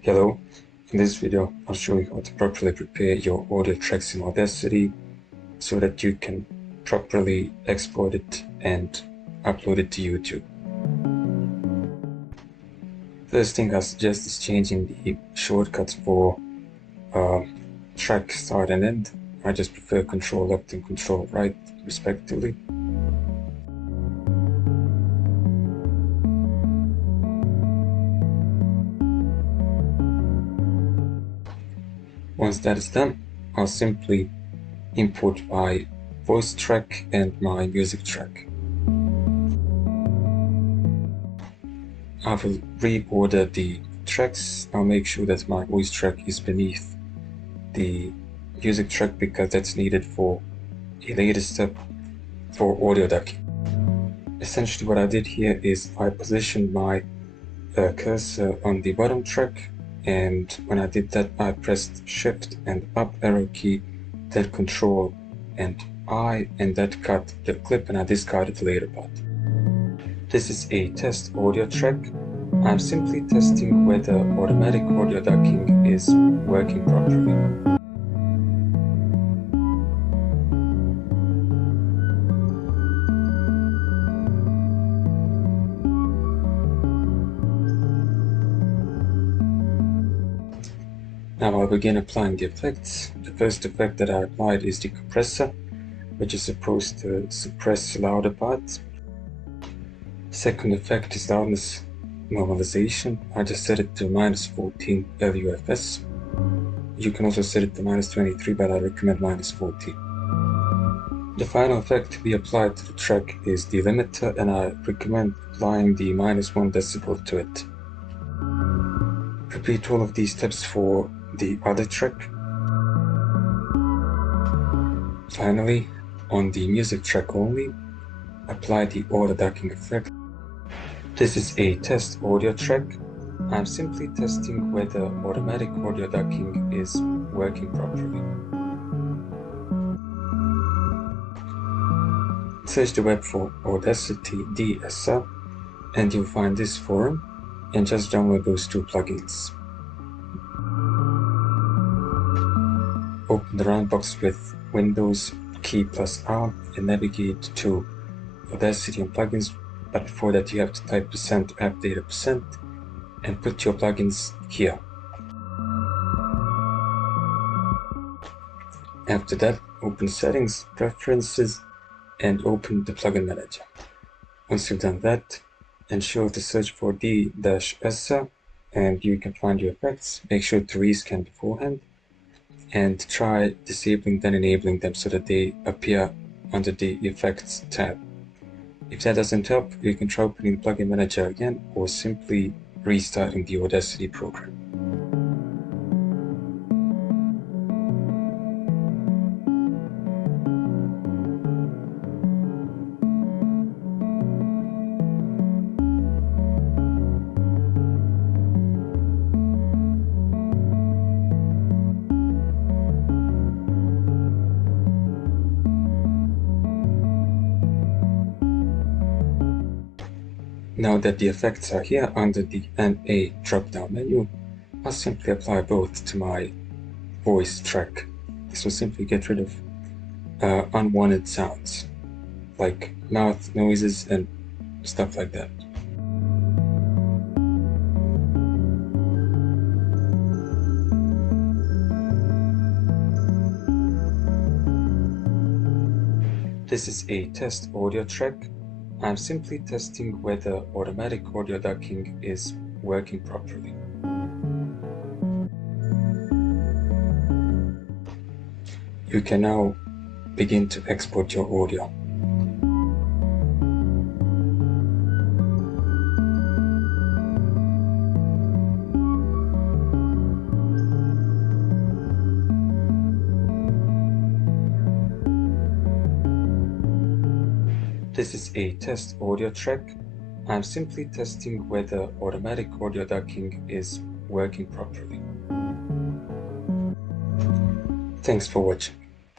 Hello, in this video I'll show you how to properly prepare your audio tracks in Audacity so that you can properly export it and upload it to YouTube. First thing I suggest is changing the shortcuts for track start and end. I just prefer Control left and Control right respectively. Once that is done, I'll simply import my voice track and my music track. I will reorder the tracks. I'll make sure that my voice track is beneath the music track because that's needed for a later step for audio ducking. Essentially what I did here is I positioned my cursor on the bottom track, and when I did that I pressed Shift and up arrow key, then Control and I, and that cut the clip and I discarded the later part. This is a test audio track. I'm simply testing whether automatic audio ducking is working properly. Now I'll begin applying the effects. The first effect that I applied is the compressor, which is supposed to suppress louder parts. Second effect is loudness normalization. I just set it to -14 LUFS. You can also set it to -23, but I recommend -14. The final effect we applied to the track is the limiter, and I recommend applying the -1 decibel to it. Repeat all of these steps for the other track. Finally, on the music track only, apply the audio ducking effect. This is a test audio track. I'm simply testing whether automatic audio ducking is working properly. Search the web for Audacity De-Esser and you'll find this forum, and just download those two plugins. Open the round box with Windows key +R and navigate to Audacity and plugins, but before that you have to type %app data % and put your plugins here. After that, open Settings, Preferences, and open the plugin manager. Once you've done that, ensure to search for De-Esser and you can find your effects. Make sure to rescan beforehand and try disabling then enabling them so that they appear under the Effects tab. If that doesn't help, you can try opening the plugin manager again or simply restarting the Audacity program. Now that the effects are here under the NA drop-down menu, I'll simply apply both to my voice track. This will simply get rid of unwanted sounds, like mouth noises and stuff like that. This is a test audio track. I'm simply testing whether automatic audio ducking is working properly. You can now begin to export your audio. This is a test audio track. I'm simply testing whether automatic audio ducking is working properly. Thanks for watching.